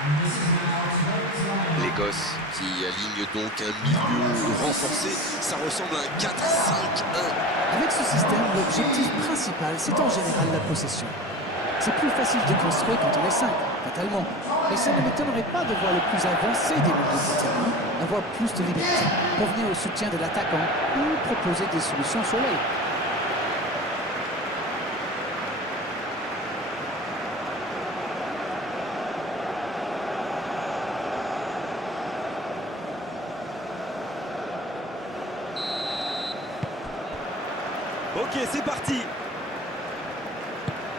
Les Gosses qui alignent donc un milieu renforcé, ça ressemble à un 4-5-1. Avec ce système, l'objectif principal, c'est en général la possession. C'est plus facile de construire quand on est 5, fatalement. Mais ça ne m'étonnerait pas de voir le plus avancé des milieux de terrain avoir plus de liberté pour venir au soutien de l'attaquant ou proposer des solutions sur l'aile. Ok, c'est parti.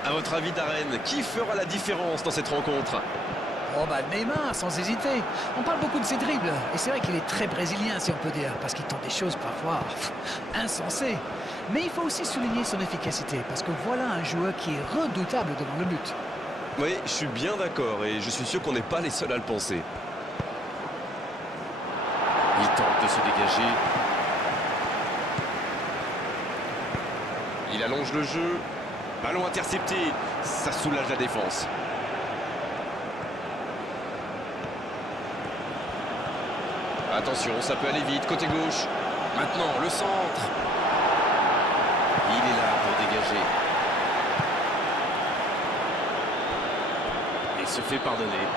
À votre avis, Darren, qui fera la différence dans cette rencontre? Oh bah Neymar, sans hésiter. On parle beaucoup de ses dribbles, et c'est vrai qu'il est très brésilien si on peut dire, parce qu'il tente des choses parfois insensées. Mais il faut aussi souligner son efficacité, parce que voilà un joueur qui est redoutable devant le but. Oui, je suis bien d'accord et je suis sûr qu'on n'est pas les seuls à le penser. Il tente de se dégager. Il allonge le jeu. Ballon intercepté. Ça soulage la défense. Attention, ça peut aller vite. Côté gauche. Maintenant, le centre. Il est là pour dégager. Il se fait pardonner.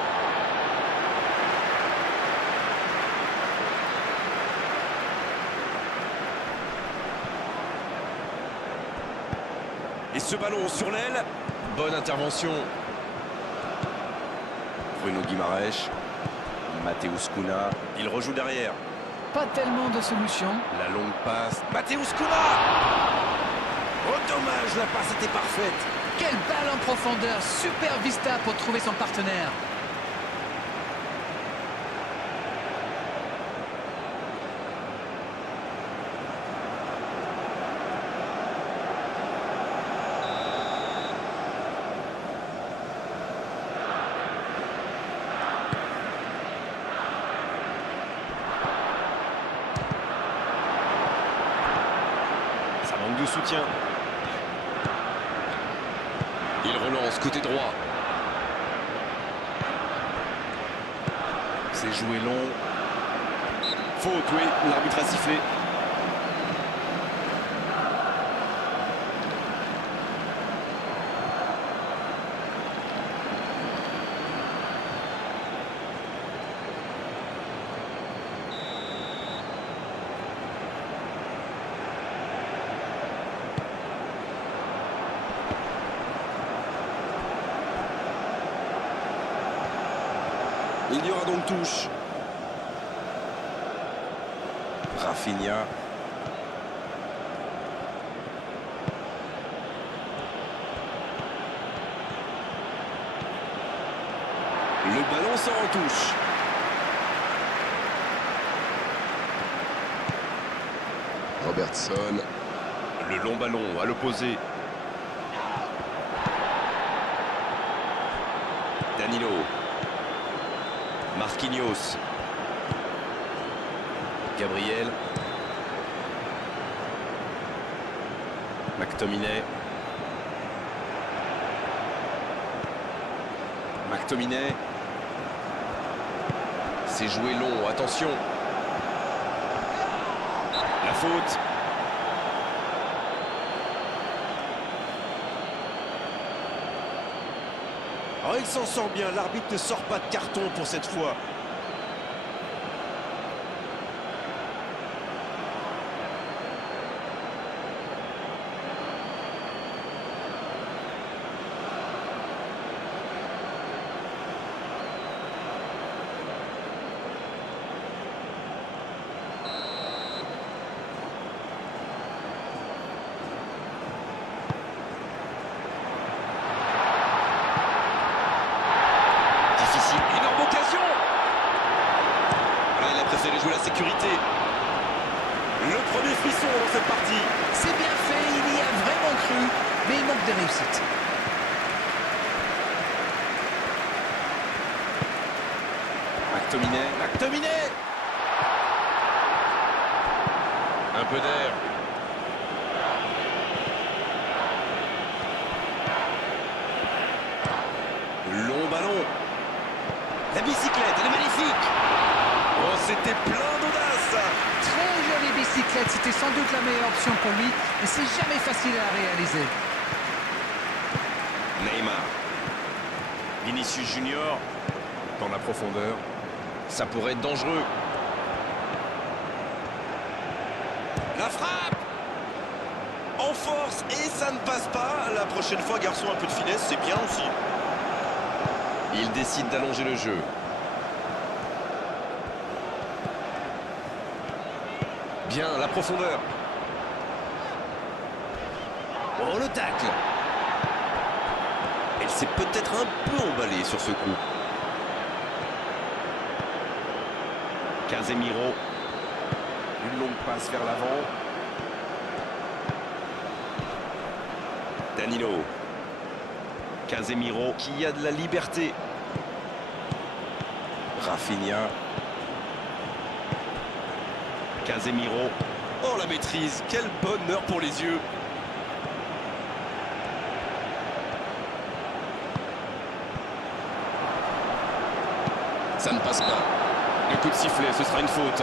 Et ce ballon sur l'aile. Bonne intervention. Bruno Guimaraes. Mateusz Cunha. Il rejoue derrière. Pas tellement de solutions. La longue passe. Mateusz Cunha. Oh dommage, la passe était parfaite. Quelle balle en profondeur, super vista pour trouver son partenaire. Ça manque de soutien. Il relance côté droit. C'est joué long. Faute, oui, l'arbitre a sifflé. Il y aura donc touche. Rafinha. Le ballon sort en touche. Robertson. Le long ballon à l'opposé. Danilo. Marquinhos. Gabriel. McTominay. McTominay. C'est joué long, attention. La faute. Oh, il s'en sort bien. L'arbitre ne sort pas de carton pour cette fois. Jouer la sécurité. Le premier frisson dans cette partie. C'est bien fait, il y a vraiment cru, mais il manque de réussite. McTominay. McTominay. Un peu d'air. Long ballon. La bicyclette, elle est magnifique. Oh, c'était plein d'audace. Très jolie bicyclette, c'était sans doute la meilleure option pour lui, mais c'est jamais facile à réaliser. Neymar. Vinicius Junior. Dans la profondeur. Ça pourrait être dangereux. La frappe. En force et ça ne passe pas. La prochaine fois, garçon, un peu de finesse, c'est bien aussi. Il décide d'allonger le jeu. Bien, la profondeur. Oh, le tacle. Elle s'est peut-être un peu emballée sur ce coup. Casemiro. Une longue passe vers l'avant. Danilo. Casemiro. Qui a de la liberté. Rafinha. Casemiro. Oh, la maîtrise. Quel bonheur pour les yeux. Ça ne passe pas. Le coup de sifflet, ce sera une faute.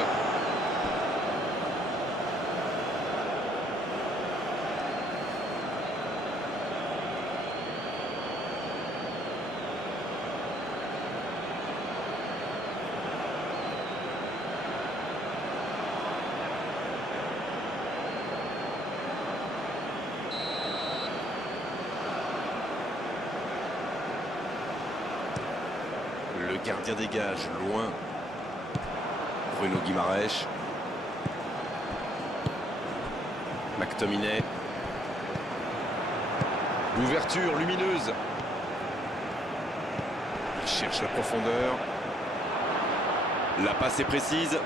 Le gardien dégage loin. Bruno Guimaraes. McTominay. Ouverture lumineuse. Il cherche la profondeur. La passe est précise.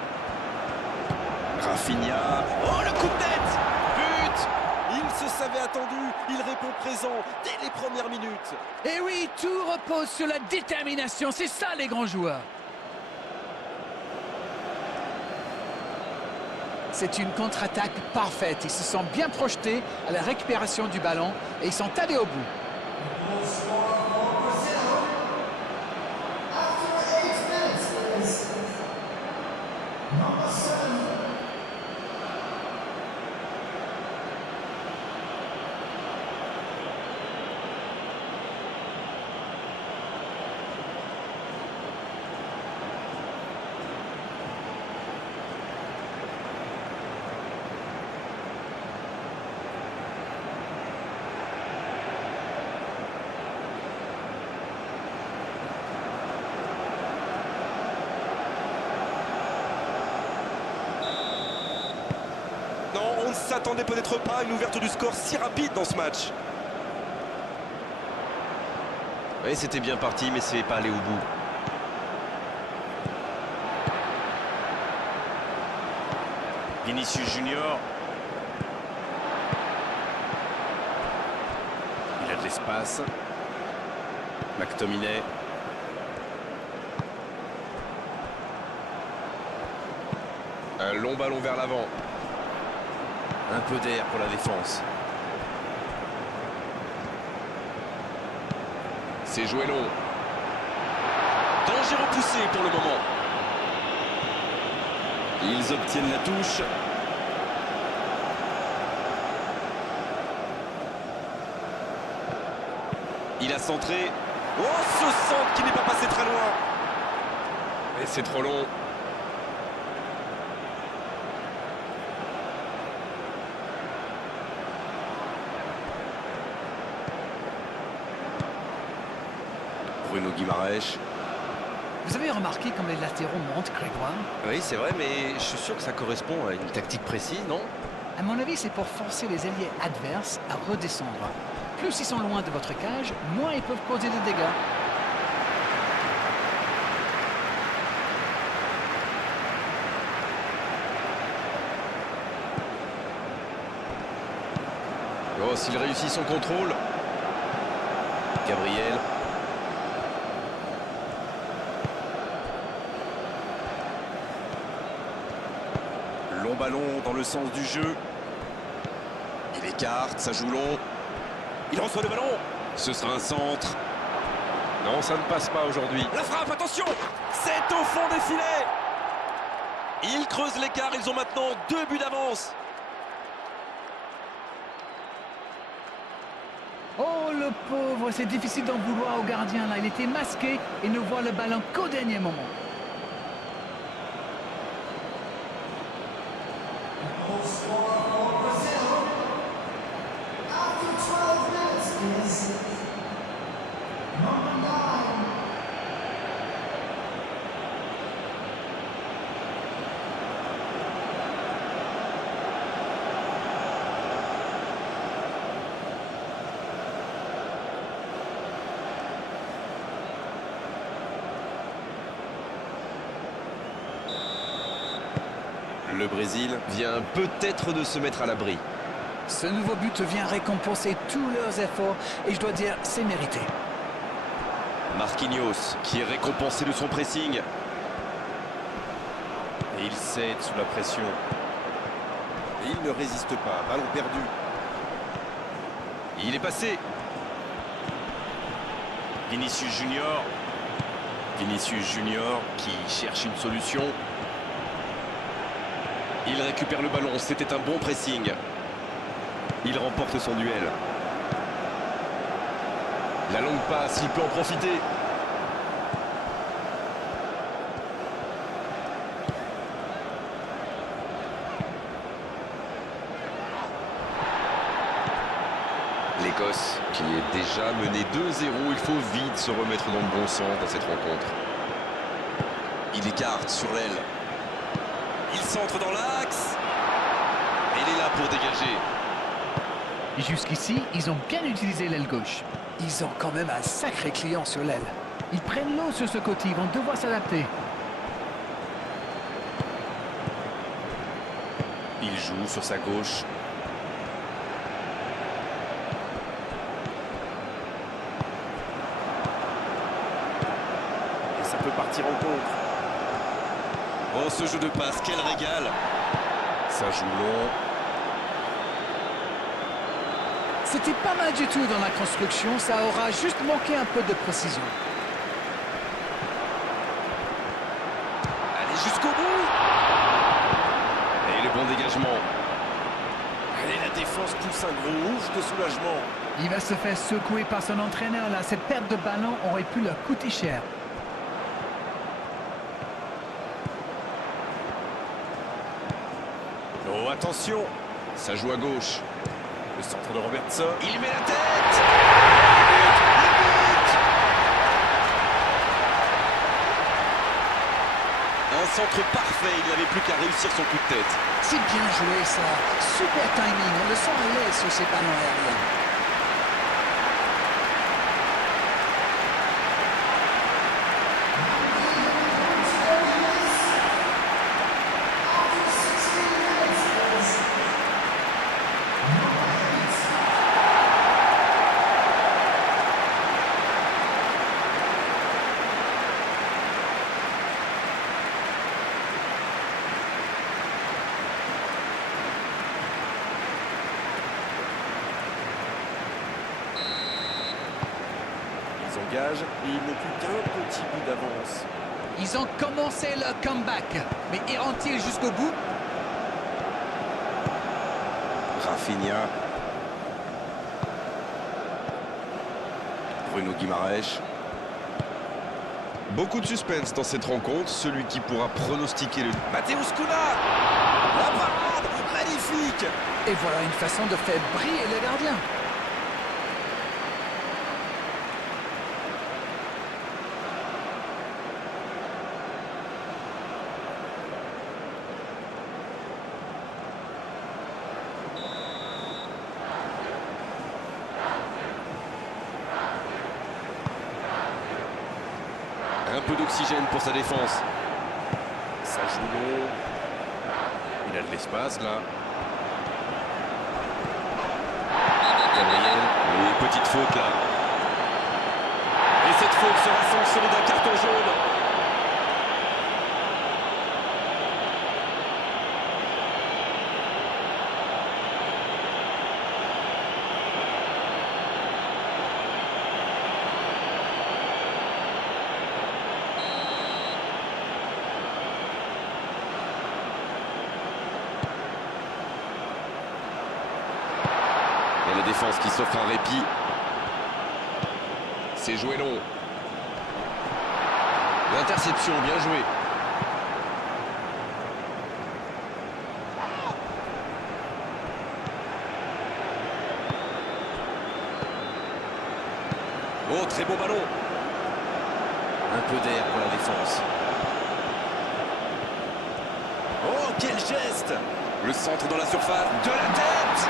Rafinha. Oh, le coup de tête! But! Il se savait attendu. Il répond présent dès les premières minutes. Et oui, tout repose sur la détermination, c'est ça les grands joueurs. C'est une contre-attaque parfaite. Ils se sont bien projetés à la récupération du ballon et ils sont allés au bout. Non, on ne s'attendait peut-être pas à une ouverture du score si rapide dans ce match. Oui, c'était bien parti, mais c'est pas allé au bout. Vinicius Junior. Il a de l'espace. McTominay. Un long ballon vers l'avant. Un peu d'air pour la défense. C'est joué long. Danger repoussé pour le moment. Ils obtiennent la touche. Il a centré. Oh, ce centre qui n'est pas passé très loin. Et c'est trop long. Bruno Guimaraes. Vous avez remarqué comme les latéraux montent, Grégoire? Oui, c'est vrai, mais je suis sûr que ça correspond à une tactique précise, non? À mon avis, c'est pour forcer les alliés adverses à redescendre. Plus ils sont loin de votre cage, moins ils peuvent causer de dégâts. Oh, s'il réussit son contrôle. Gabriel. Long ballon dans le sens du jeu. Il écarte, ça joue long. Il reçoit le ballon. Ce sera un centre. Non, ça ne passe pas aujourd'hui. La frappe, attention! C'est au fond des filets! Ils creusent l'écart, ils ont maintenant 2 buts d'avance. Oh le pauvre, c'est difficile d'en vouloir au gardien là. Il était masqué et ne voit le ballon qu'au dernier moment. Le Brésil vient peut-être de se mettre à l'abri. Ce nouveau but vient récompenser tous leurs efforts et je dois dire, c'est mérité. Marquinhos qui est récompensé de son pressing. Et il cède sous la pression. Et il ne résiste pas. Ballon perdu. Il est passé. Vinicius Junior. Vinicius Junior qui cherche une solution. Il récupère le ballon. C'était un bon pressing. Il remporte son duel. La longue passe, il peut en profiter. L'Écosse qui est déjà menée 2-0. Il faut vite se remettre dans le bon sens dans cette rencontre. Il écarte sur l'aile. Il centre dans l'axe. Et il est là pour dégager. Jusqu'ici, ils ont bien utilisé l'aile gauche. Ils ont quand même un sacré client sur l'aile. Ils prennent l'eau sur ce côté, ils vont devoir s'adapter. Il joue sur sa gauche. Et ça peut partir en contre. Oh, ce jeu de passe, quel régal! Ça joue long. C'était pas mal du tout dans la construction, ça aura juste manqué un peu de précision. Allez jusqu'au bout! Et le bon dégagement. Allez, la défense pousse un gros ouf de soulagement. Il va se faire secouer par son entraîneur là. Cette perte de ballon aurait pu leur coûter cher. Oh, attention! Ça joue à gauche. Le centre de Robertson. Il met la tête! Un centre parfait, il n'avait plus qu'à réussir son coup de tête. C'est bien joué ça, super timing, on le sent à l'aise sur ces ballons aériens. Engage et ils n'ont plus qu'un petit bout d'avance. Ils ont commencé leur comeback, mais iront-ils jusqu'au bout? Rafinha. Bruno Guimaraes. Beaucoup de suspense dans cette rencontre. Celui qui pourra pronostiquer le... Mateusz Kuna! La parade! Magnifique! Et voilà une façon de faire briller le gardien. Un peu d'oxygène pour sa défense. Ça joue long. Il a de l'espace là. Gabriel. Oui, petite faute là. Et cette faute sera sanctionnée d'un carton jaune. défense qui s'offre un répit. C'est joué long. L'interception, bien joué. Oh, très beau ballon. Un peu d'air pour la défense. Oh, quel geste! Le centre dans la surface. De la tête!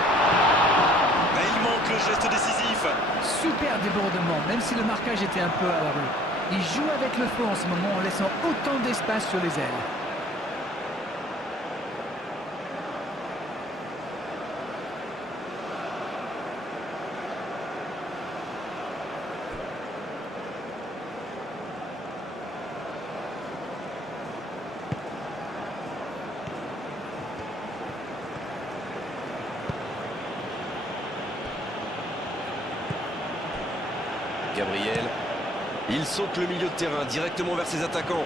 Mais il manque le geste décisif. Super débordement, même si le marquage était un peu à la rue. Il joue avec le feu en ce moment en laissant autant d'espace sur les ailes. Gabriel. Il saute le milieu de terrain directement vers ses attaquants.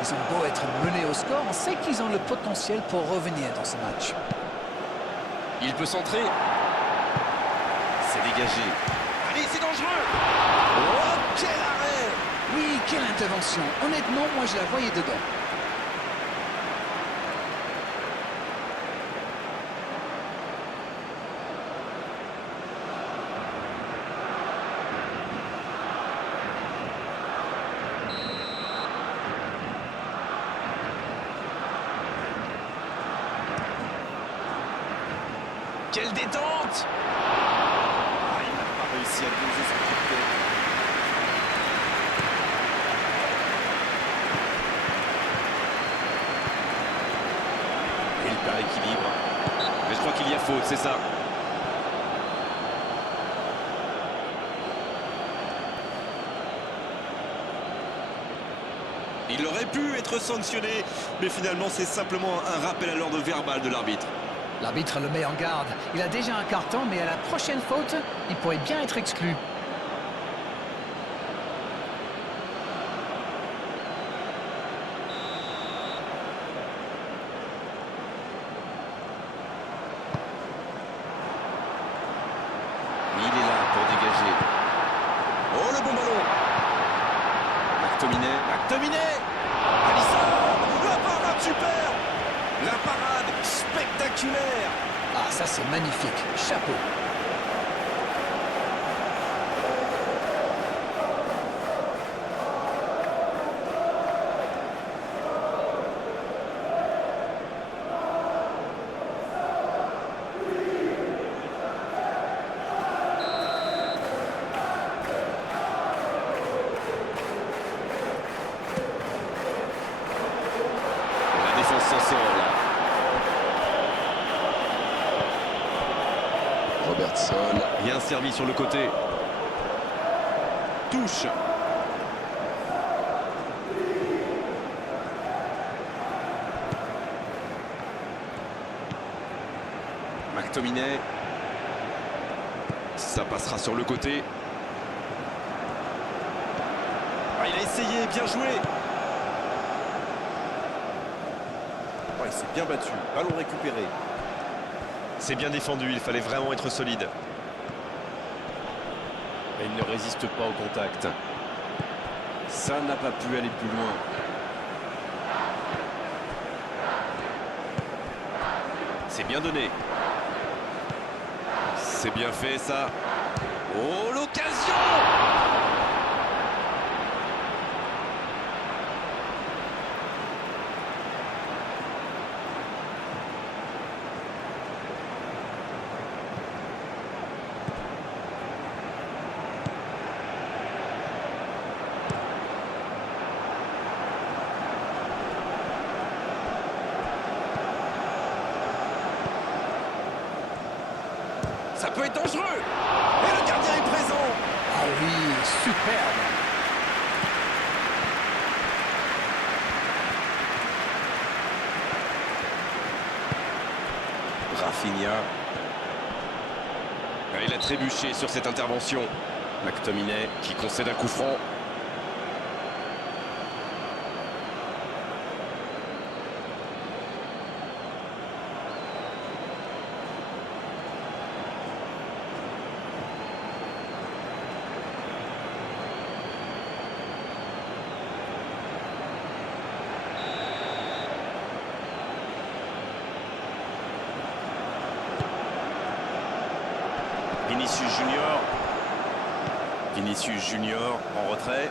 Ils ont beau être menés au score, on sait qu'ils ont le potentiel pour revenir dans ce match. Il peut centrer. C'est dégagé. Allez, c'est dangereux. Oh, quel arrêt! Oui, quelle intervention. Honnêtement, moi je la voyais dedans. Quelle détente! Ah, il n'a pas réussi à poser son coup de tête. Et il perd l'équilibre. Mais je crois qu'il y a faute, c'est ça. Il aurait pu être sanctionné, mais finalement c'est simplement un rappel à l'ordre verbal de l'arbitre. L'arbitre le met en garde. Il a déjà un carton, mais à la prochaine faute, il pourrait bien être exclu. Il est là pour dégager. Oh, le bon ballon! McTominay. McTominay! Alisson! La parade super! La parade spectaculaire! Ah, ça c'est magnifique. Chapeau. La défense s'en sort là. Robertson. Bien servi sur le côté. Touche. McTominay. Ça passera sur le côté. Ah, il a essayé, bien joué! Oh, il s'est bien battu, ballon récupéré. C'est bien défendu, il fallait vraiment être solide. Et il ne résiste pas au contact. Ça n'a pas pu aller plus loin. C'est bien donné. C'est bien fait ça. Oh, l'occasion! Ça peut être dangereux. Et le gardien est présent. Ah oui, superbe. Rafinha. Il a trébuché sur cette intervention. McTominay qui concède un coup franc. Vinicius Junior. Vinicius Junior en retrait.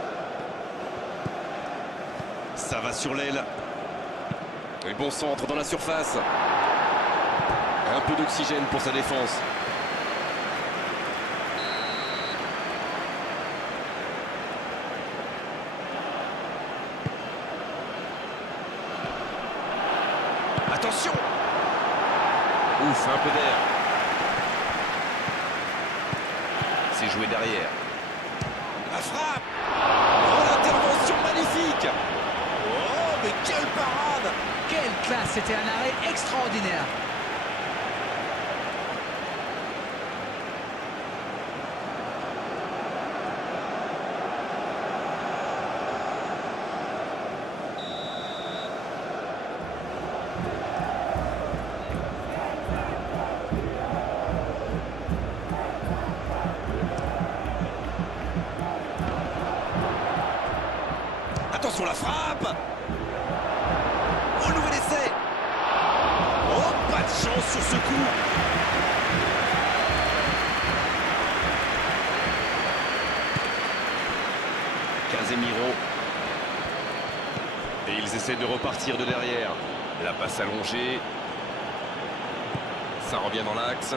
Ça va sur l'aile. Et bon centre dans la surface. Un peu d'oxygène pour sa défense. Attention! Ouf, un peu d'air. C'est joué derrière. La frappe! Oh, l'intervention magnifique! Oh, mais quelle parade! Quelle classe, c'était un arrêt extraordinaire. Attention la frappe! Oh, nouvel essai! Oh, pas de chance sur ce coup! Casemiro. Et ils essaient de repartir de derrière. La passe allongée. Ça revient dans l'axe.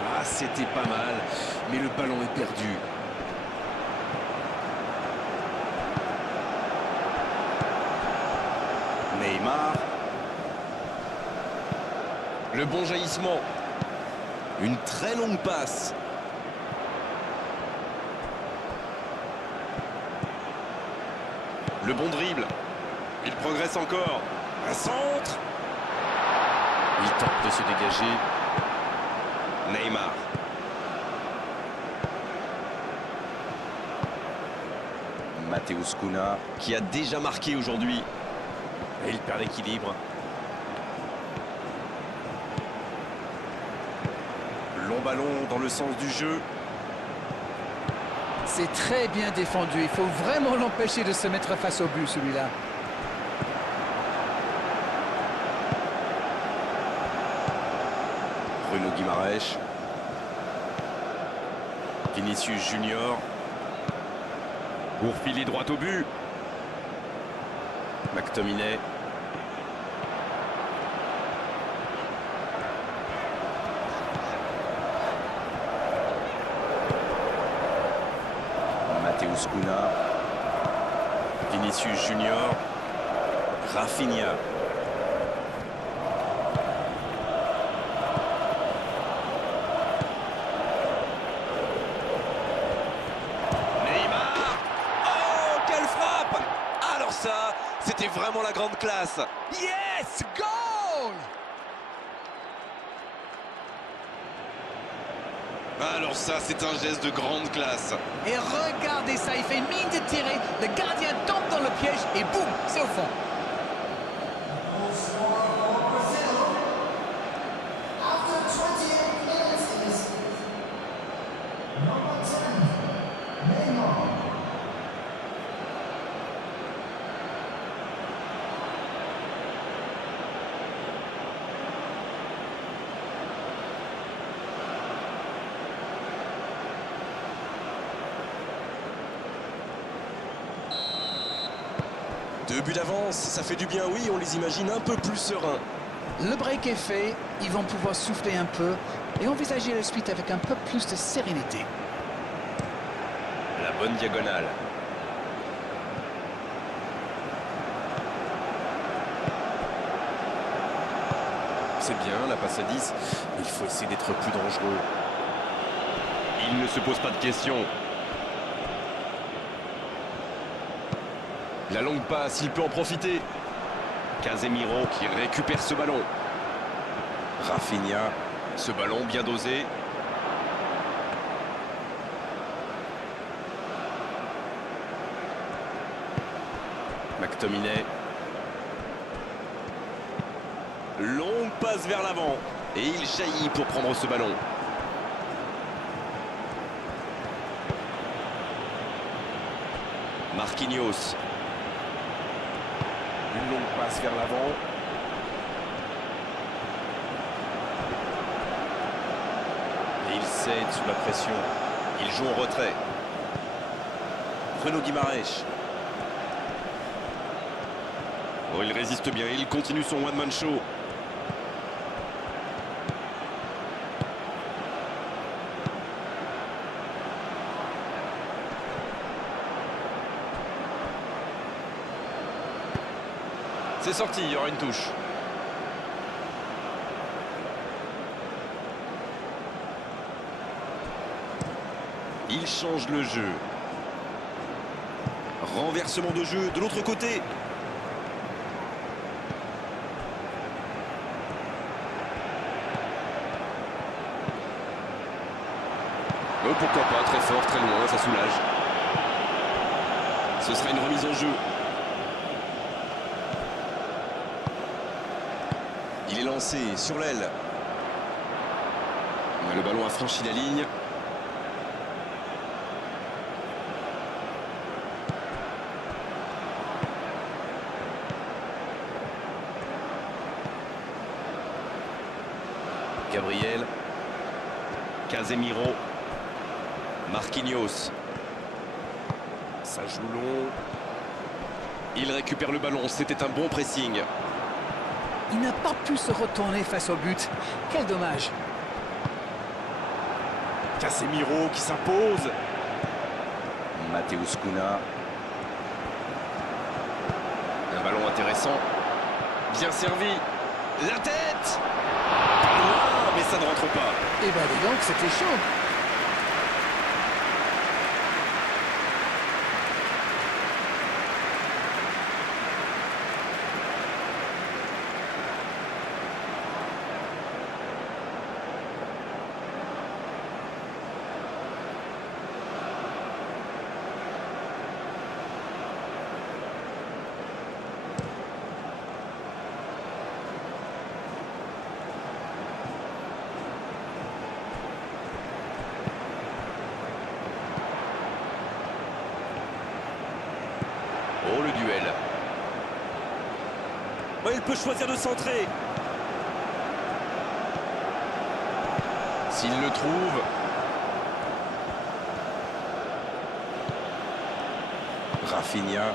Ah, c'était pas mal, mais le ballon est perdu. Neymar. Le bon jaillissement. Une très longue passe. Le bon dribble. Il progresse encore. Un centre. Il tente de se dégager. Neymar. Matheus Cunha, qui a déjà marqué aujourd'hui. Et il perd l'équilibre. Long ballon dans le sens du jeu. C'est très bien défendu. Il faut vraiment l'empêcher de se mettre face au but, celui-là. Bruno Guimaraes. Vinicius Junior. Pour filer droit au but. McTominay. Matheus Cunha. Vinicius Junior. Rafinha. Neymar. Oh, quelle frappe! Alors ça, c'était vraiment la grande classe. Yes! Goal! Alors ça, c'est un geste de grande classe. Et regardez ça, il fait mine de tirer, le gardien tombe dans le piège et boum, c'est au fond. Deux buts d'avance, ça fait du bien, oui, on les imagine un peu plus sereins. Le break est fait, ils vont pouvoir souffler un peu et envisager la suite avec un peu plus de sérénité. La bonne diagonale. C'est bien, la passe à 10, mais il faut essayer d'être plus dangereux. Il ne se pose pas de questions. La longue passe, il peut en profiter. Casemiro qui récupère ce ballon. Rafinha, ce ballon bien dosé. McTominay. Longue passe vers l'avant. Et il jaillit pour prendre ce ballon. Marquinhos. Une longue passe vers l'avant. Il cède sous la pression. Il joue en retrait. Bruno Guimaraes. Oh, il résiste bien, il continue son one-man show. C'est sorti, il y aura une touche. Il change le jeu. Renversement de jeu de l'autre côté. Oh, pourquoi pas, très fort, très loin, ça soulage. Ce sera une remise en jeu. Il est lancé sur l'aile. Le ballon a franchi la ligne. Gabriel. Casemiro. Marquinhos. Ça joue long. Il récupère le ballon, c'était un bon pressing. Il n'a pas pu se retourner face au but. Quel dommage. Casemiro qui s'impose. Matheus Cunha. Un ballon intéressant. Bien servi. La tête. Pas loin, mais ça ne rentre pas. Eh ben dis donc, c'était chaud. Oh, le duel. Oh, il peut choisir de centrer. S'il le trouve. Rafinha.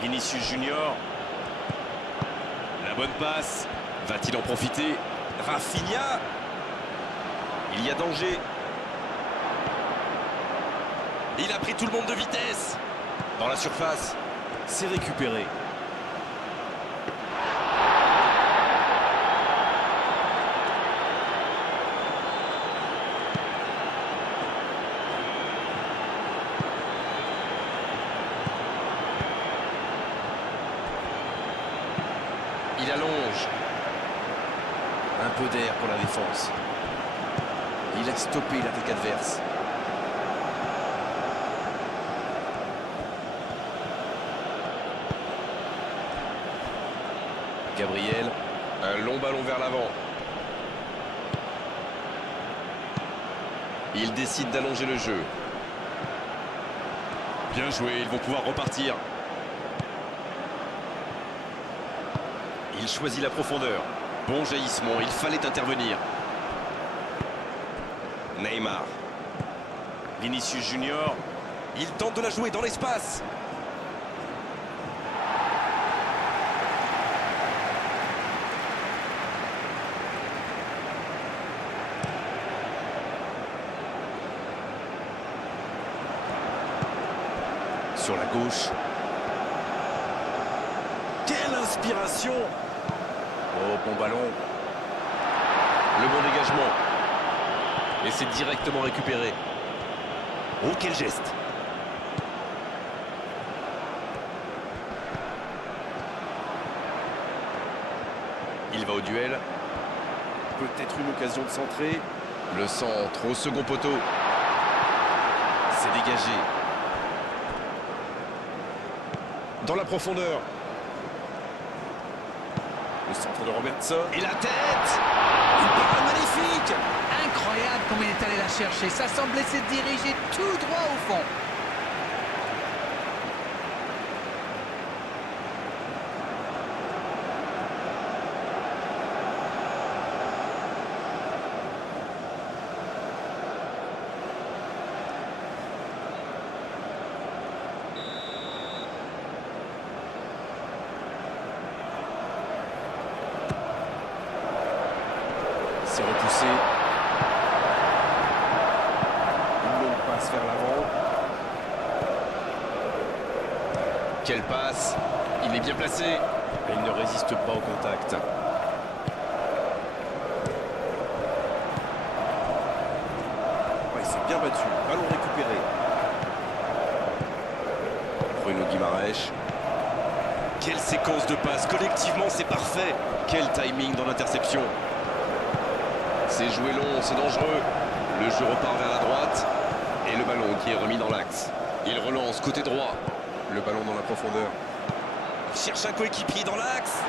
Vinicius Junior. La bonne passe. Va-t-il en profiter? Rafinha. Il y a danger. Il a pris tout le monde de vitesse. Dans la surface, c'est récupéré. Il allonge. Un peu d'air pour la défense. Il a stoppé l'attaque adverse. Gabriel, un long ballon vers l'avant. Il décide d'allonger le jeu. Bien joué, ils vont pouvoir repartir. Il choisit la profondeur. Bon jaillissement, il fallait intervenir. Neymar. Vinicius Junior. Il tente de la jouer dans l'espace. Sur la gauche. Quelle inspiration! Oh, bon ballon. Le bon dégagement. Et c'est directement récupéré. Oh, quel geste! Il va au duel. Peut-être une occasion de centrer. Le centre au second poteau. C'est dégagé. Dans la profondeur. Le centre de Robertson. Et la tête! Une parade magnifique! Incroyable comme il est allé la chercher. Ça semblait se diriger tout droit au fond. C'est repoussé. Une longue passe vers l'avant. Quelle passe! Il est bien placé. Et il ne résiste pas au contact. Ouais, il s'est bien battu. Ballon récupéré. Bruno Guimaraes. Quelle séquence de passes! Collectivement, c'est parfait. Quel timing dans l'interception. C'est joué long, c'est dangereux. Le jeu repart vers la droite. Et le ballon qui est remis dans l'axe. Il relance côté droit. Le ballon dans la profondeur. Il cherche un coéquipier dans l'axe.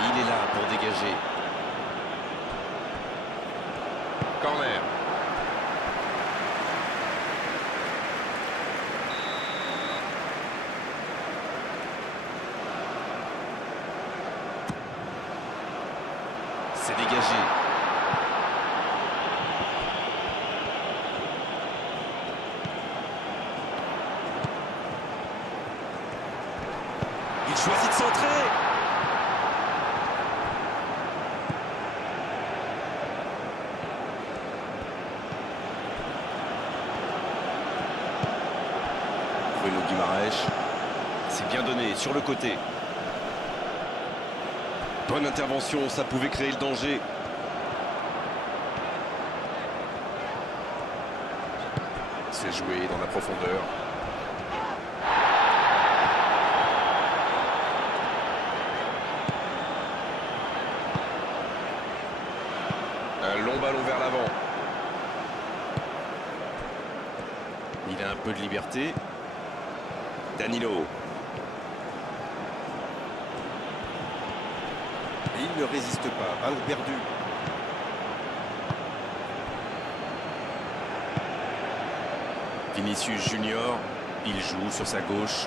Il est là pour dégager. Corner. C'est dégagé. Il choisit de centrer. Bruno Guimaraes. C'est bien donné sur le côté. Bonne intervention, ça pouvait créer le danger. C'est joué dans la profondeur. Un long ballon vers l'avant. Il a un peu de liberté. Danilo. Il ne résiste pas. Ballon perdu. Vinicius Junior. Il joue sur sa gauche.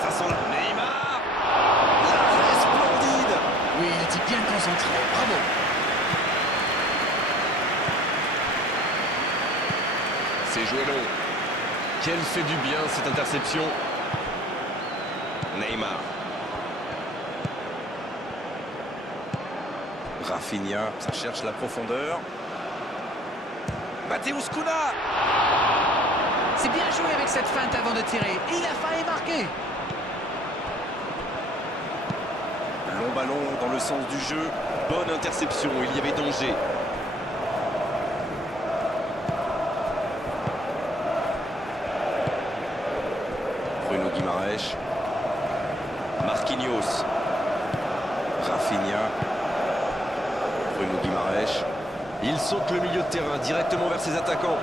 Face en Neymar. L'arrêt splendide. Oui, il était bien concentré. Bravo. C'est joué long. Quelle fait du bien cette interception. Neymar. Rafinha, ça cherche la profondeur. Matheus Cunha. C'est bien joué avec cette feinte avant de tirer. Il a failli marquer. Long ballon dans le sens du jeu. Bonne interception, il y avait danger. Bruno Guimaraes. Marquinhos. Rafinha. Bruno Guimaraes. Il saute le milieu de terrain directement vers ses attaquants.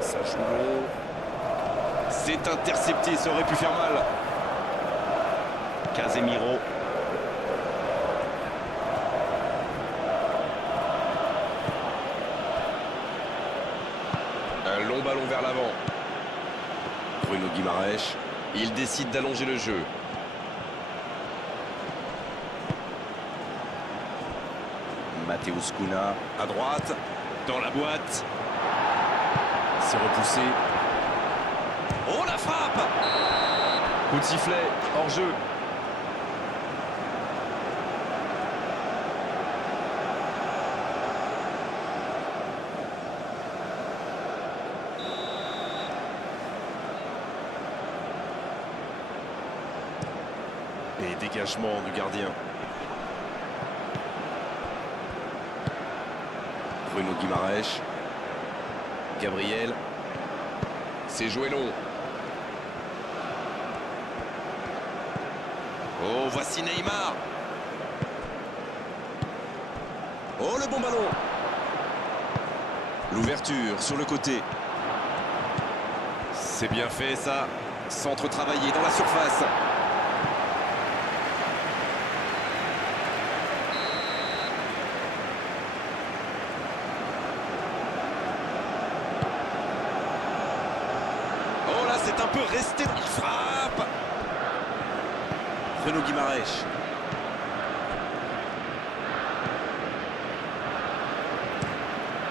Ça joue long. C'est intercepté, ça aurait pu faire mal. Casemiro. Un long ballon vers l'avant. Bruno Guimaraes. Il décide d'allonger le jeu. Matheus Cunha à droite, dans la boîte. C'est repoussé. Oh la frappe! Coup de sifflet, hors jeu. Et dégagement du gardien. Bruno Guimaraes. Gabriel. C'est joué long. Oh, voici Neymar. Oh, le bon ballon. L'ouverture sur le côté. C'est bien fait, ça. Centre travaillé dans la surface. C'est un peu resté. Il frappe. Bruno Guimaraes.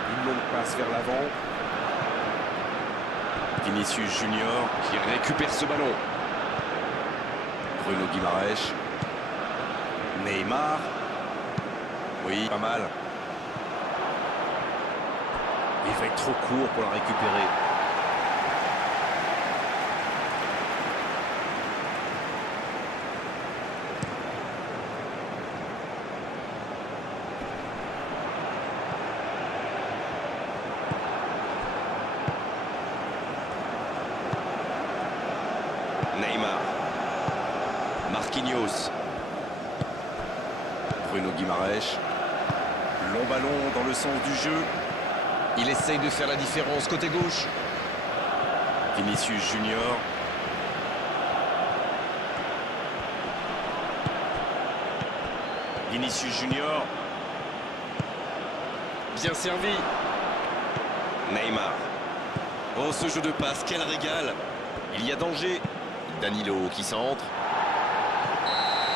Une longue passe vers l'avant. Vinicius Junior qui récupère ce ballon. Bruno Guimaraes. Neymar. Oui, pas mal. Il va être trop court pour la récupérer. Neymar. Marquinhos. Bruno Guimaraes. Long ballon dans le sens du jeu. Il essaye de faire la différence côté gauche. Vinicius Junior. Vinicius Junior. Bien servi. Neymar. Oh, ce jeu de passe, quel régal. Il y a danger. Danilo qui centre.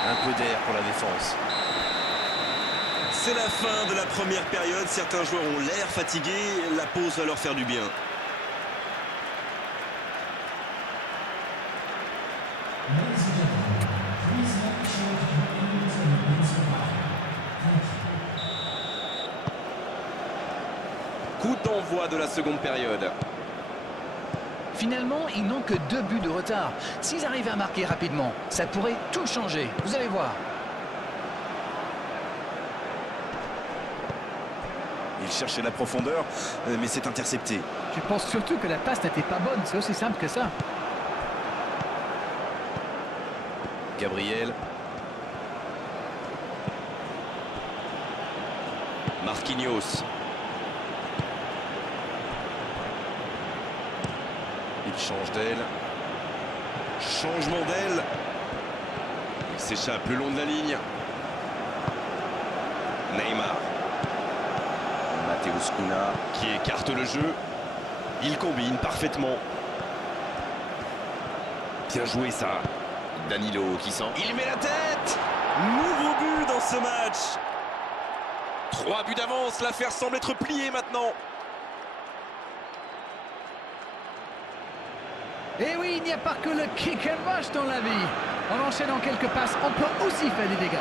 Un peu d'air pour la défense. C'est la fin de la première période. Certains joueurs ont l'air fatigués. La pause va leur faire du bien. Coup d'envoi de la seconde période. Finalement, ils n'ont que 2 buts de retard. S'ils arrivent à marquer rapidement, ça pourrait tout changer. Vous allez voir. Il cherchait la profondeur, mais c'est intercepté. Je pense surtout que la passe n'était pas bonne. C'est aussi simple que ça. Gabriel. Marquinhos. Il change d'aile. Changement d'aile. Il s'échappe le long de la ligne. Neymar. Matheus Cunha qui écarte le jeu. Il combine parfaitement. Bien joué ça. Danilo qui sent. Il met la tête. Nouveau but dans ce match. 3 buts d'avance. L'affaire semble être pliée maintenant. Et oui, il n'y a pas que le kick and rush dans la vie. En enchaînant quelques passes, on peut aussi faire des dégâts.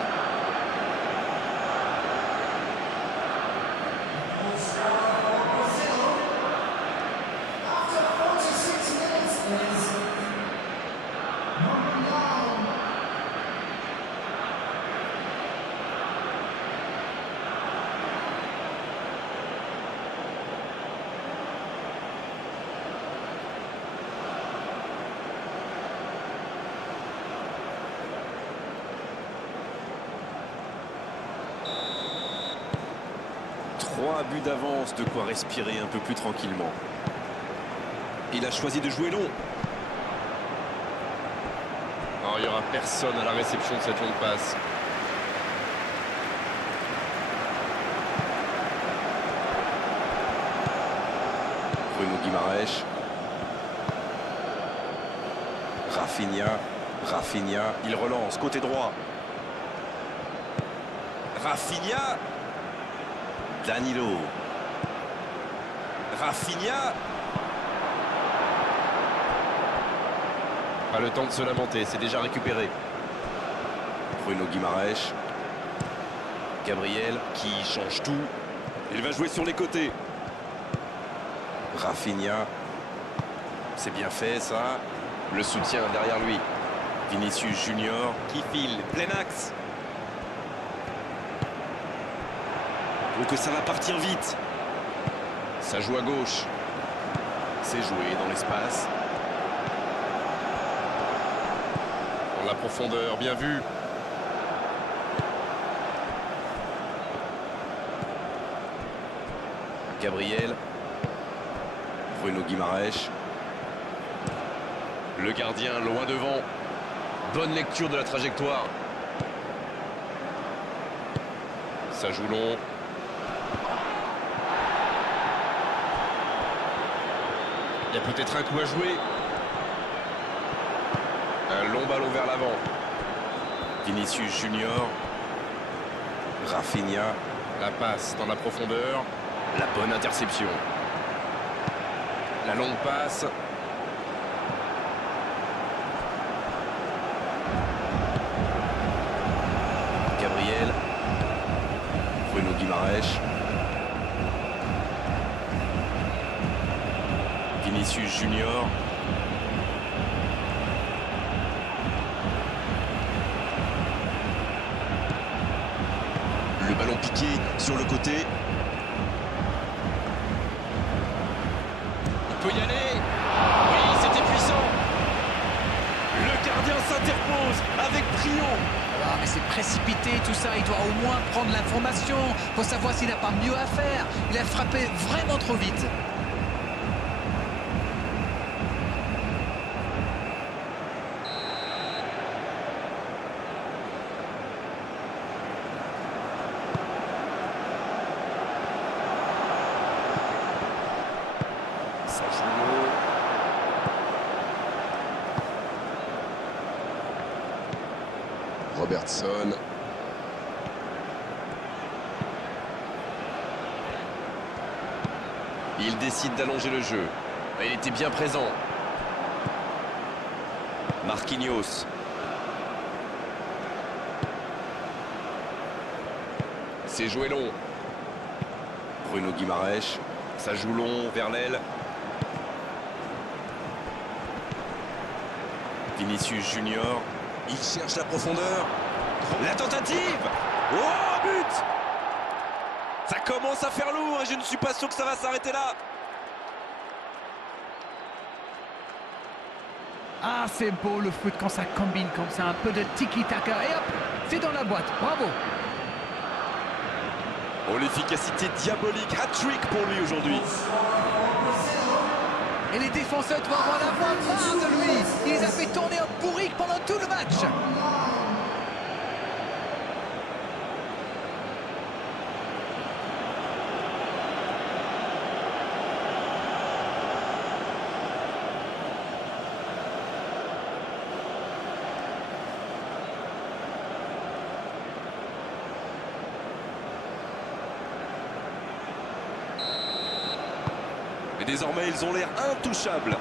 Trois buts d'avance, de quoi respirer un peu plus tranquillement. Il a choisi de jouer long. Oh, il n'y aura personne à la réception de cette longue passe. Bruno Guimaraes. Rafinha, il relance, côté droit. Rafinha. Danilo. Rafinha. Pas le temps de se lamenter, c'est déjà récupéré. Bruno Guimaraes. Gabriel qui change tout. Il va jouer sur les côtés. Rafinha. C'est bien fait ça. Le soutien derrière lui. Vinicius Junior qui file, plein axe. Donc ça va partir vite. Ça joue à gauche. C'est joué dans l'espace. Dans la profondeur, bien vu. Gabriel. Bruno Guimaraes. Le gardien loin devant. Bonne lecture de la trajectoire. Ça joue long. Il y a peut-être un coup à jouer. Un long ballon vers l'avant. Vinicius Junior. Rafinha. La passe dans la profondeur. La bonne interception. La longue passe. Guimarães. Vinicius Junior. Le ballon piqué sur le côté. Il peut y aller. Oui, c'était puissant. Le gardien s'interpose avec brio. Ah, mais c'est précipité tout ça, il doit au moins prendre l'information pour savoir s'il n'a pas mieux à faire. Il a frappé vraiment trop vite. Ça joue long. Robertson. Il décide d'allonger le jeu. Il était bien présent. Marquinhos. C'est joué long. Bruno Guimarães. Ça joue long vers l'aile. Vinicius Junior. Il cherche la profondeur. La tentative. Oh, but. Ça commence à faire lourd et je ne suis pas sûr que ça va s'arrêter là. Ah, c'est beau le foot quand ça combine comme ça, un peu de tiki-taka. Et hop, c'est dans la boîte, bravo. Oh, l'efficacité diabolique. Hat-trick pour lui aujourd'hui. Et les défenseurs doivent en avoir marre de lui. Il les a fait tourner en bourrique pendant tout le match. Et désormais, ils ont l'air intouchables.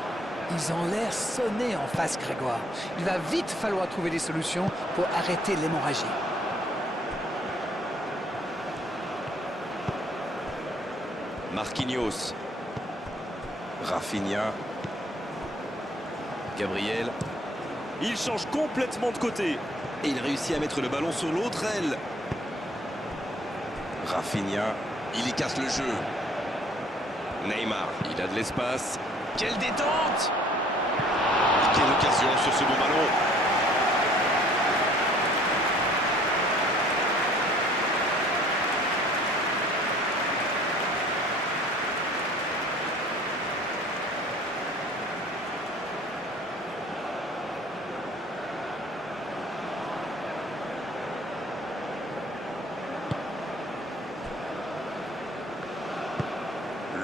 Ils ont l'air sonnés en face, Grégoire. Il va vite falloir trouver des solutions pour arrêter l'hémorragie. Marquinhos. Rafinha. Gabriel. Il change complètement de côté. Et il réussit à mettre le ballon sur l'autre aile. Rafinha. Il y casse le jeu. Neymar. Il a de l'espace. Quelle détente! Quelle occasion sur ce bon ballon.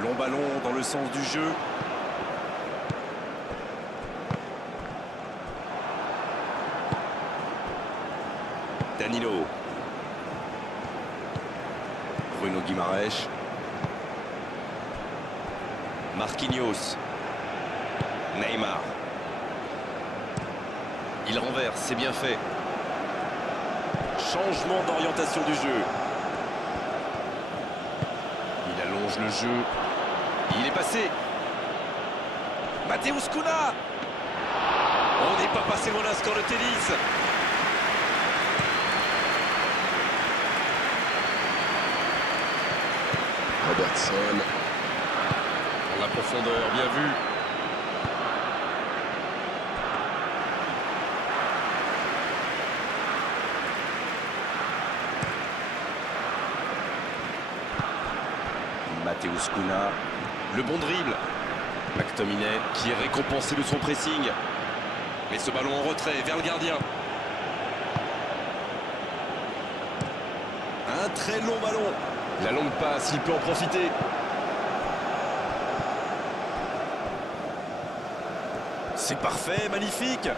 Long ballon dans le sens du jeu. Danilo. Bruno Guimarães. Marquinhos. Neymar. Il renverse, c'est bien fait. Changement d'orientation du jeu. Il allonge le jeu. Il est passé. Matheus Cunha. On n'est pas passé loin d'un score de tennis. Robertson. Dans la profondeur, bien vu. Matheus Cunha. Le bon dribble. McTominay qui est récompensé de son pressing. Mais ce ballon en retrait vers le gardien. Un très long ballon. La longue passe, il peut en profiter. C'est parfait, magnifique.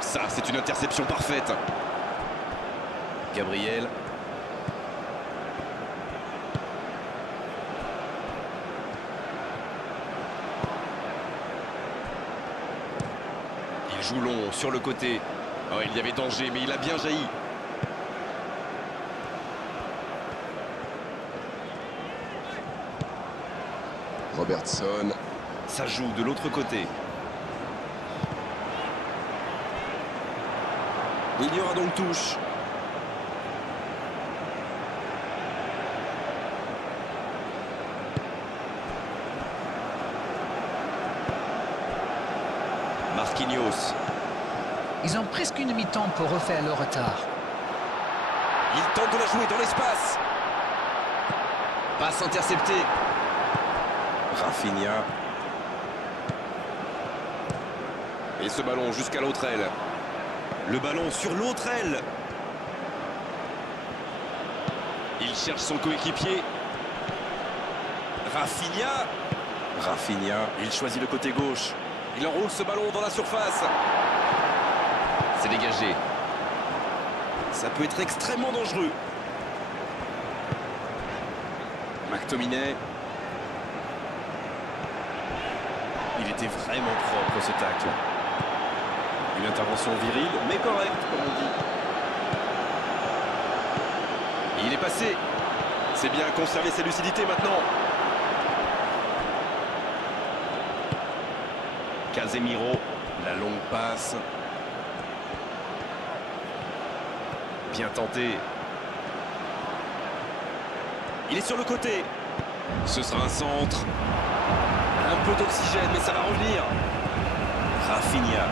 Ça, c'est une interception parfaite. Gabriel. Il joue long sur le côté. Oh, il y avait danger, mais il a bien jailli. Robertson. Ça joue de l'autre côté. Il y aura donc touche. Marquinhos. Ils ont presque une mi-temps pour refaire leur retard. Il tente de la jouer dans l'espace. Passe interceptée. Rafinha. Et ce ballon jusqu'à l'autre aile. Le ballon sur l'autre aile. Il cherche son coéquipier. Rafinha. Rafinha. Il choisit le côté gauche. Il enroule ce ballon dans la surface. C'est dégagé. Ça peut être extrêmement dangereux. McTominay. Il était vraiment propre ce tacle. Une intervention virile, mais correcte, comme on dit. Et il est passé. C'est bien conserver ses lucidités maintenant. Casemiro, la longue passe. Bien tenté. Il est sur le côté. Ce sera un centre. Un peu d'oxygène, mais ça va revenir. Rafinha.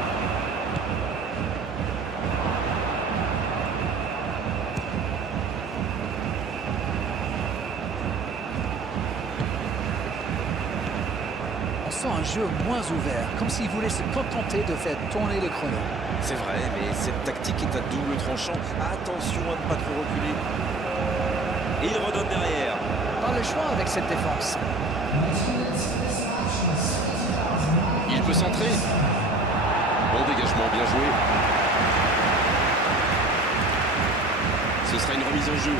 On sent un jeu moins ouvert, comme s'ils voulaient se contenter de faire tourner le chrono. C'est vrai, mais cette tactique est à double tranchant. Attention à ne pas trop reculer. Et il redonne derrière. Pas le choix avec cette défense. Il peut centrer. Bon dégagement, bien joué. Ce sera une remise en jeu.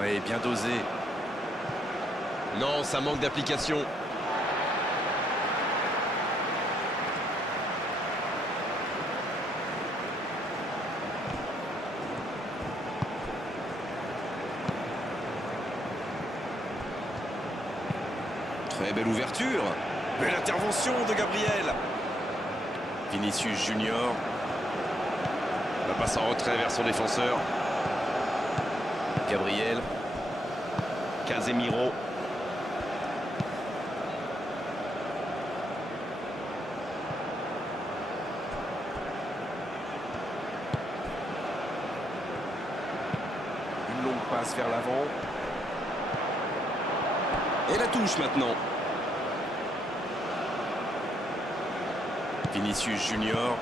Oui, bien dosé. Non, ça manque d'application. Très belle ouverture. Belle intervention de Gabriel. Vinicius Junior. La passe en retrait vers son défenseur. Gabriel. Casemiro. Une longue passe vers l'avant. Et la touche maintenant. Vinicius Junior.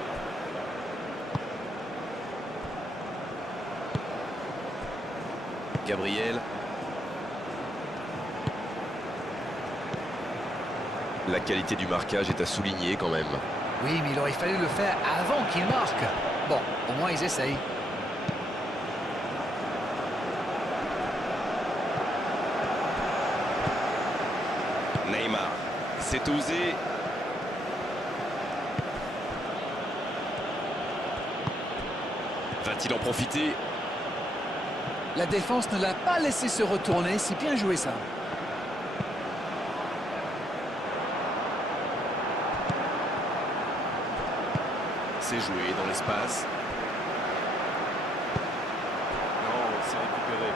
Gabriel. La qualité du marquage est à souligner quand même. Oui, mais il aurait fallu le faire avant qu'il marque. Bon, au moins ils essayent. Neymar. C'est osé. Va-t-il en profiter? La défense ne l'a pas laissé se retourner, c'est bien joué ça. C'est joué dans l'espace. Non, c'est récupéré.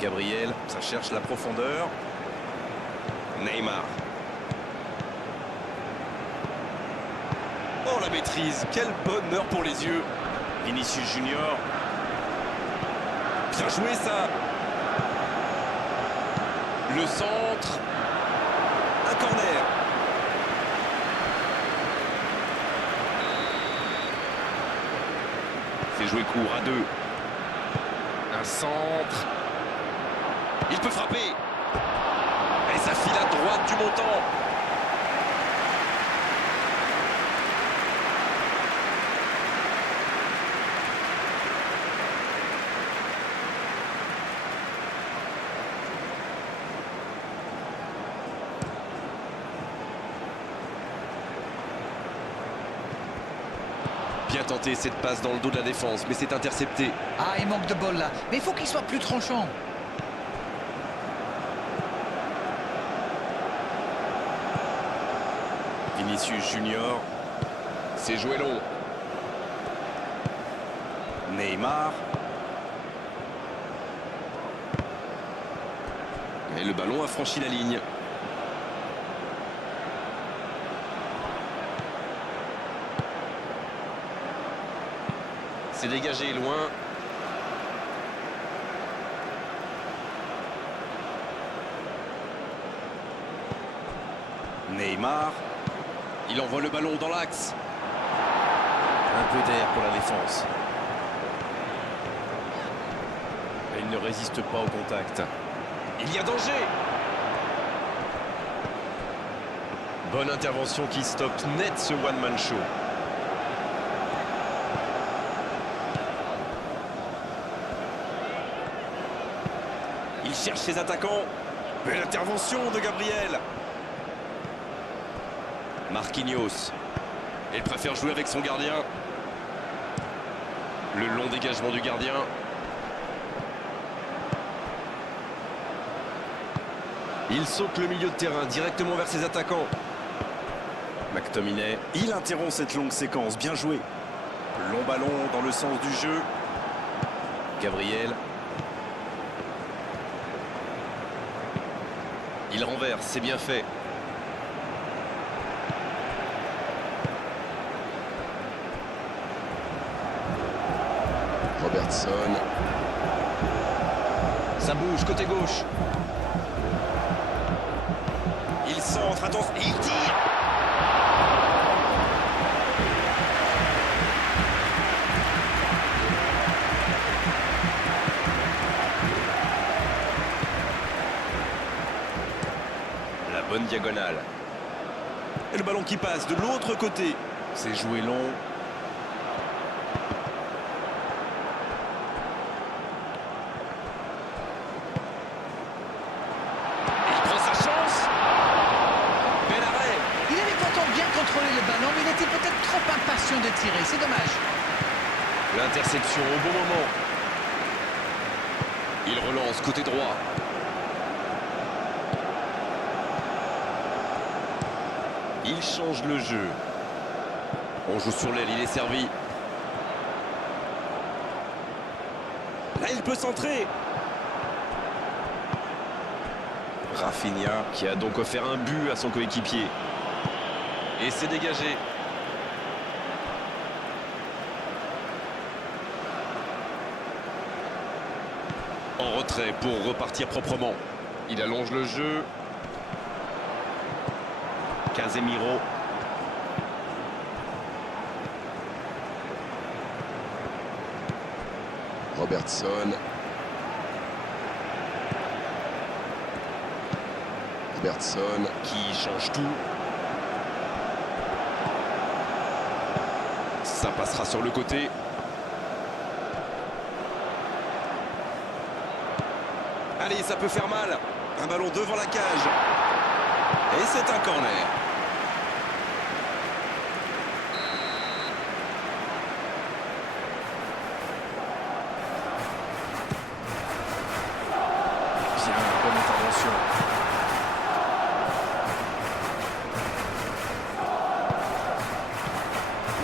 Gabriel, ça cherche la profondeur. Neymar. Oh la maîtrise, quel bonheur pour les yeux. Vinicius Junior. Bien joué ça. Le centre. Un corner. C'est joué court à deux. Un centre. Il peut frapper. Et ça file à droite du montant. Bien tenté cette passe dans le dos de la défense, mais c'est intercepté. Ah, il manque de bol là. Mais il faut qu'il soit plus tranchant. Vinicius Junior. C'est joué long. Neymar. Et le ballon a franchi la ligne. C'est dégagé loin. Neymar. Il envoie le ballon dans l'axe. Un peu d'air pour la défense. Et il ne résiste pas au contact. Il y a danger. Bonne intervention qui stoppe net ce one-man show. Il cherche ses attaquants. Belle intervention de Gabriel. Marquinhos. Il préfère jouer avec son gardien. Le long dégagement du gardien. Il saute le milieu de terrain directement vers ses attaquants. McTominay. Il interrompt cette longue séquence. Bien joué. Long ballon dans le sens du jeu. Gabriel. Il renverse, c'est bien fait. Robertson. Ça bouge côté gauche. Il centre, attention, il tire. La bonne diagonale. Et le ballon qui passe de l'autre côté. C'est joué long. Il prend sa chance. Bel arrêt. Il avait pourtant bien contrôlé le ballon, mais il était peut-être trop impatient de tirer. C'est dommage. L'interception au bon moment. Il relance côté droit. Il change le jeu. On joue sur l'aile, il est servi. Là, il peut centrer. Rafinha qui a donc offert un but à son coéquipier. Et c'est dégagé. En retrait pour repartir proprement. Il allonge le jeu. Casemiro. Robertson. Robertson. Qui change tout. Ça passera sur le côté. Allez, ça peut faire mal. Un ballon devant la cage. Et c'est un corner. Bien, bonne intervention.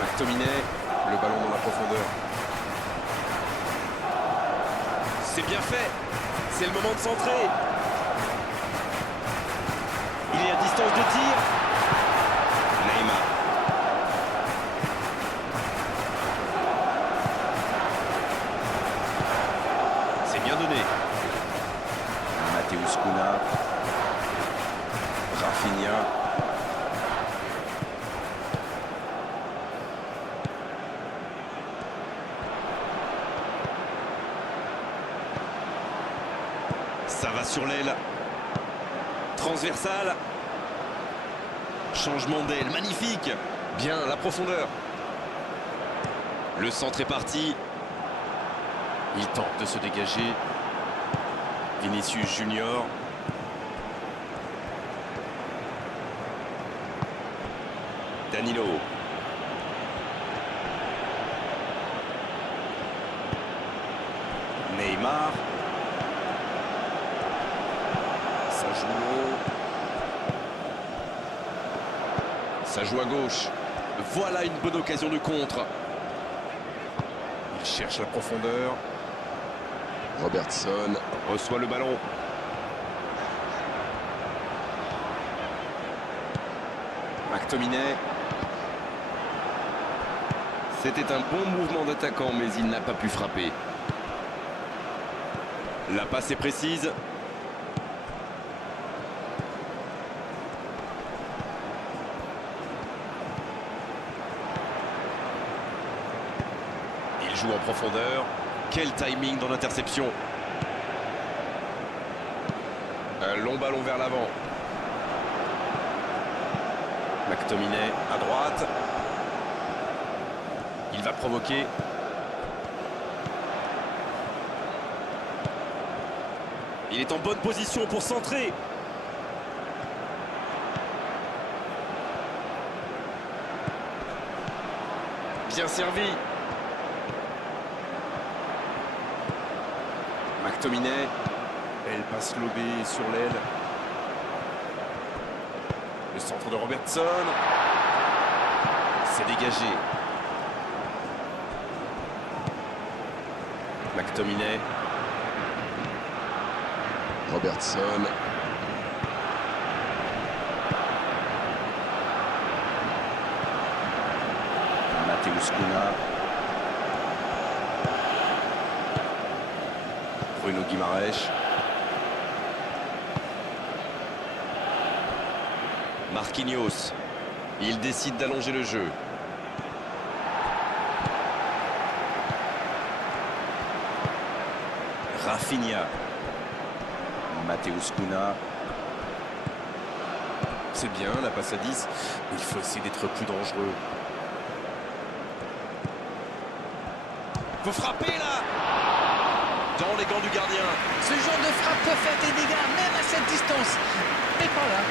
McTominay, le ballon dans la profondeur. C'est bien fait. C'est le moment de centrer. Il est à distance de tir. Neymar. C'est bien donné. Matheus Cunha. Rafinha. Ça va sur l'aile. Transversale. Changement d'aile, magnifique. Bien, la profondeur. Le centre est parti. Il tente de se dégager. Vinicius Junior. Danilo. Neymar. Ça joue haut. Ça joue à gauche. Voilà une bonne occasion de contre. Il cherche la profondeur. Robertson. Reçoit le ballon. McTominay. C'était un bon mouvement d'attaquant, mais il n'a pas pu frapper. La passe est précise. Il joue en profondeur. Quel timing dans l'interception. Un long ballon vers l'avant. McTominay à droite. Il va provoquer. Il est en bonne position pour centrer. Bien servi. McTominay. Elle passe lobée sur l'aile. Le centre de Robertson. C'est dégagé. McTominay. Robertson. Matheus Cunha. Bruno Guimaraes. Marquinhos. Il décide d'allonger le jeu. Rafinha. Matheus Cunha. C'est bien la passe à 10, mais il faut essayer d'être plus dangereux. Faut frapper là. Dans les gants du gardien. Ce genre de frappe peut faire des dégâts, même à cette distance. Mais pas là.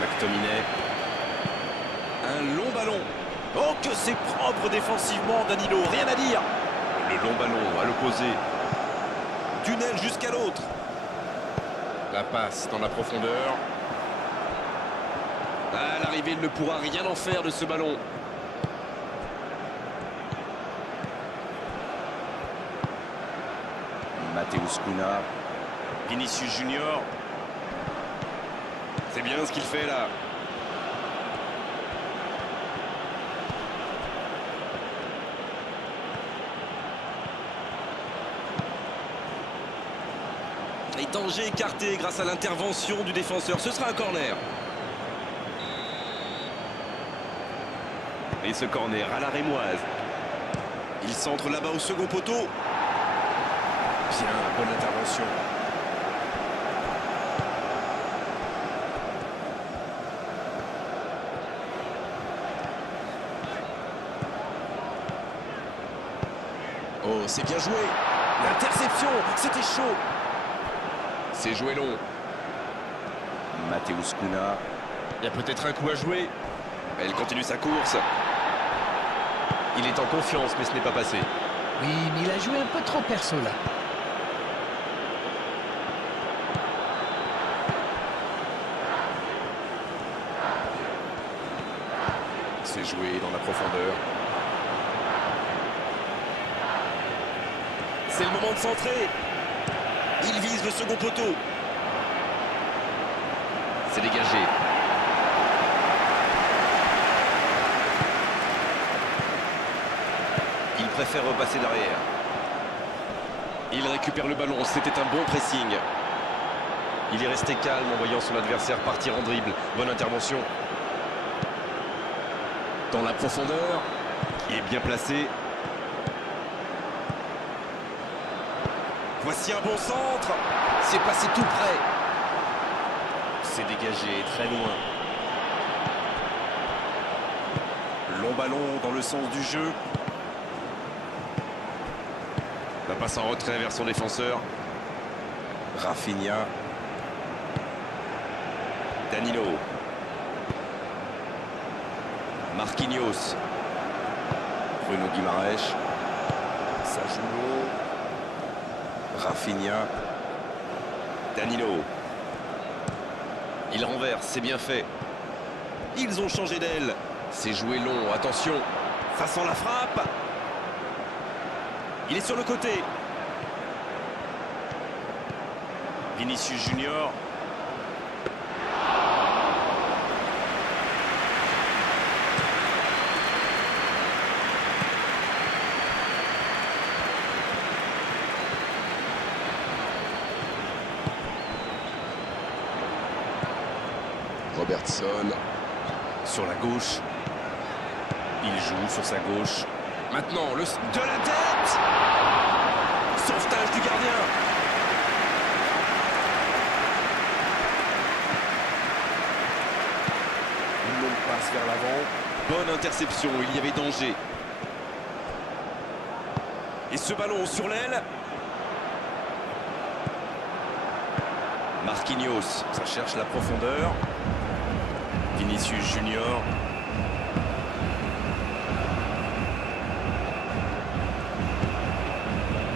McTominay. Un long ballon. Oh, que c'est propre défensivement, Danilo, rien à dire. Le long ballon à l'opposé. D'une aile jusqu'à l'autre. La passe dans la profondeur. À l'arrivée, il ne pourra rien en faire de ce ballon. Matheus Cunha. Vinicius Junior. C'est bien ce qu'il fait là. Et danger écarté grâce à l'intervention du défenseur. Ce sera un corner. Et ce corner à la rémoise. Il centre là-bas au second poteau. Bien, bonne intervention. Oh, c'est bien joué. L'interception, c'était chaud. C'est joué long. Matheus Cunha. Il y a peut-être un coup à jouer. Elle continue sa course. Il est en confiance, mais ce n'est pas passé. Oui, mais il a joué un peu trop perso là. C'est joué dans la profondeur. C'est le moment de centrer. Il vise le second poteau. C'est dégagé. Il préfère repasser derrière. Il récupère le ballon. C'était un bon pressing. Il est resté calme en voyant son adversaire partir en dribble. Bonne intervention. Dans la profondeur. Il est bien placé. Voici un bon centre. C'est passé tout près. C'est dégagé très loin. Long ballon dans le sens du jeu. La passe en retrait vers son défenseur. Rafinha. Danilo. Bruno Guimaraes. Ça joue long. Rafinha. Danilo. Il renverse, c'est bien fait. Ils ont changé d'aile. C'est joué long, attention. Ça sent la frappe. Il est sur le côté. Vinicius Junior. Robertson. Sur la gauche. Il joue sur sa gauche. Maintenant, le... De la tête. Sauvetage du gardien. Une longue passe vers l'avant. Bonne interception, il y avait danger. Et ce ballon sur l'aile. Marquinhos, ça cherche la profondeur. Vinicius Junior.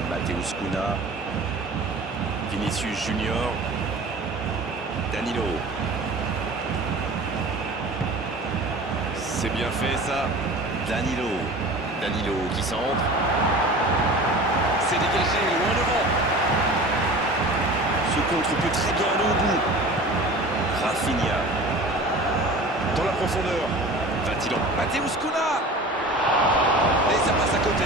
Matheus Cunha. Vinicius Junior. Danilo. C'est bien fait ça. Danilo. Danilo qui centre. C'est dégagé loin devant. Ce contre peut très bien aller au bout. Rafinha. Dans la profondeur. Va-t-il en... Matheus Cunha. Et ça passe à côté.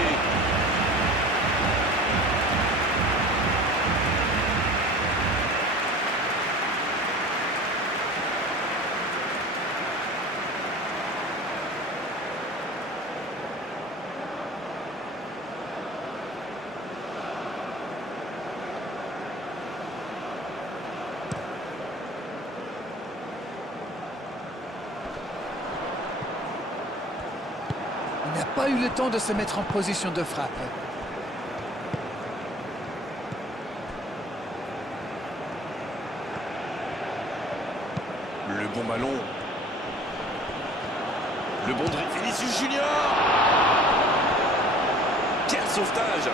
Il n'a pas eu le temps de se mettre en position de frappe. Le bon ballon. Le bon dribble. Vinicius Junior. Quel sauvetage.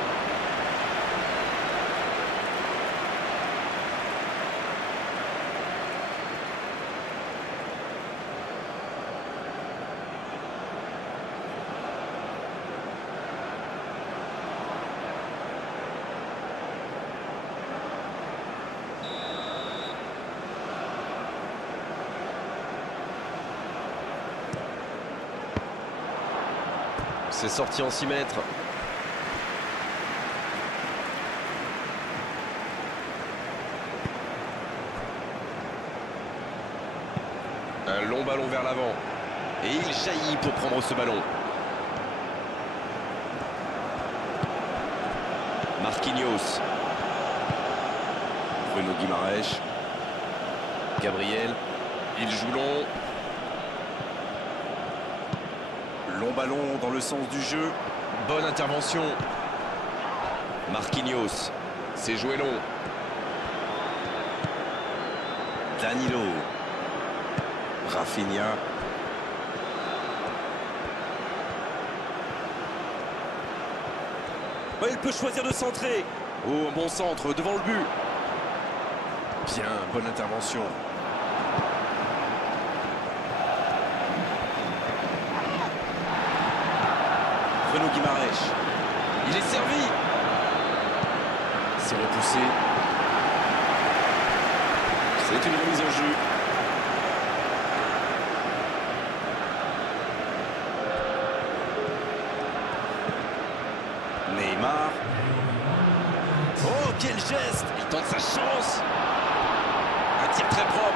C'est sorti en 6 mètres. Un long ballon vers l'avant. Et il jaillit pour prendre ce ballon. Marquinhos. Bruno Guimaraes. Gabriel. Il joue long. Long ballon dans le sens du jeu. Bonne intervention. Marquinhos. C'est joué long. Danilo. Rafinha. Oh, il peut choisir de centrer. Oh, un bon centre devant le but. Bien, bonne intervention. Bruno Guimaraes. Il est servi. C'est repoussé. C'est une remise en jeu. Neymar. Oh, quel geste. Il tente sa chance. Un tir très propre.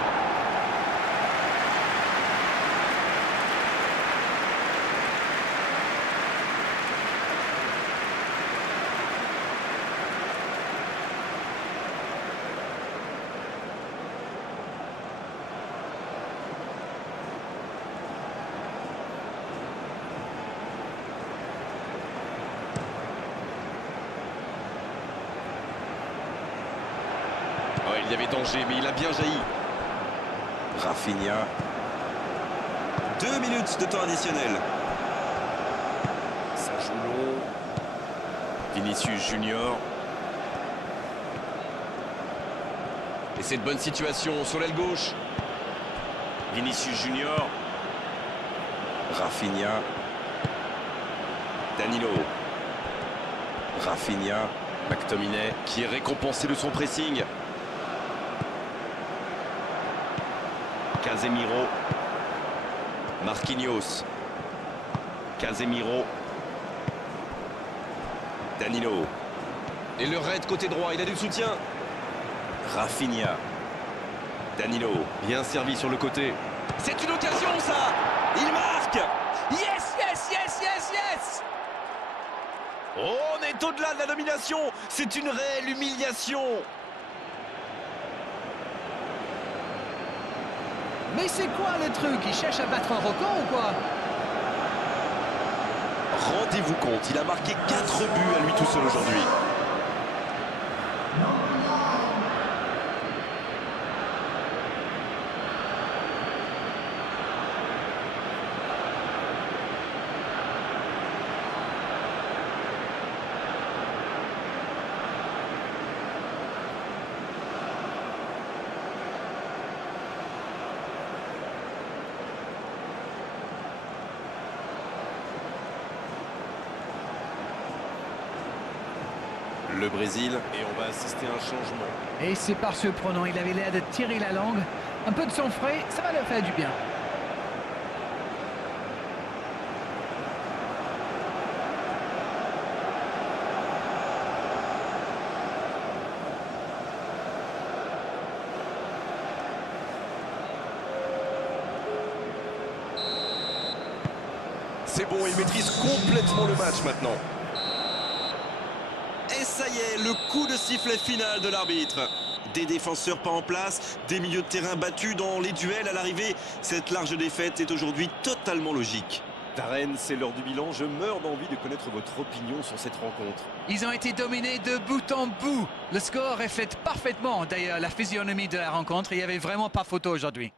Il y avait danger, mais il a bien jailli. Rafinha. 2 minutes de temps additionnel. Ça joue long. Vinicius Junior. Et cette bonne situation sur l'aile gauche. Vinicius Junior. Rafinha. Danilo. Rafinha. McTominay qui est récompensé de son pressing. Casemiro. Marquinhos. Casemiro. Danilo. Et le raid côté droit, il a du soutien. Rafinha. Danilo. Bien servi sur le côté. C'est une occasion ça. Il marque. Yes, yes, yes, yes, yes! Oh, on est au-delà de la domination. C'est une réelle humiliation. Mais c'est quoi le truc? Il cherche à battre un record ou quoi? Rendez-vous compte, il a marqué 4 buts à lui tout seul aujourd'hui. Le Brésil, et on va assister à un changement. Et c'est pas surprenant, il avait l'air de tirer la langue. Un peu de sang frais, ça va leur faire du bien. C'est bon, il maîtrise complètement le match maintenant. Et ça y est, le coup de sifflet final de l'arbitre. Des défenseurs pas en place, des milieux de terrain battus dans les duels à l'arrivée. Cette large défaite est aujourd'hui totalement logique. Darren, c'est l'heure du bilan. Je meurs d'envie de connaître votre opinion sur cette rencontre. Ils ont été dominés de bout en bout. Le score reflète parfaitement d'ailleurs la physionomie de la rencontre. Il n'y avait vraiment pas photo aujourd'hui.